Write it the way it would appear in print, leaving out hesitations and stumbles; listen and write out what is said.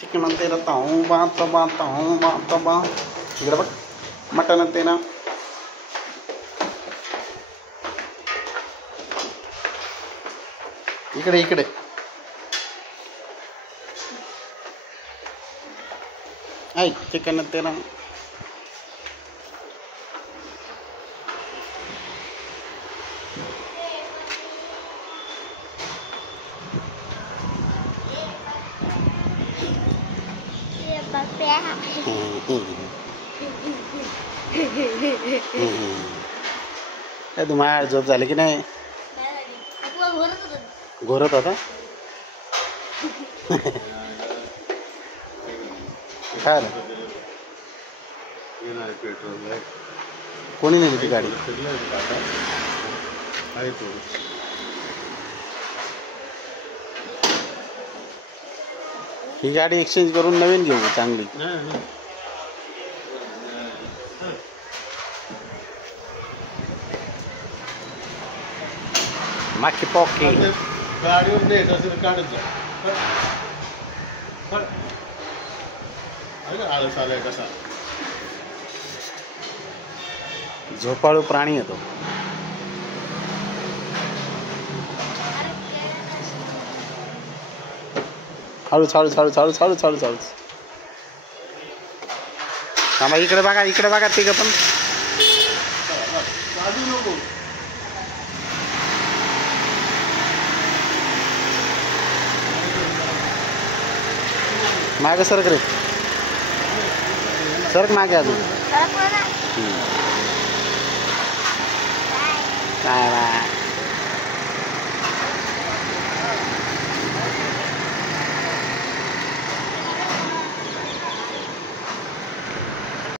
chicken अंते ना tau बा इकडे बघ मटन अंते ना इकडे इकडे ऐक चिकन अंते ना तुम्हाला झोप झाली की नाही घोरत होता काय कोणी नेली ती गाडी ही गाडी एक्सचेंज करून नवीन घेऊ चांगली माकी पॉकी गाडीवर न्यायचं असेल काढत आळस आलाय कसा झोपाळू प्राणी येतो हळू हळू हळू हळू हळू हळू हळू थांबा इकडे बघा तिघं पण मागे सरक रे सरक मागे अजून काय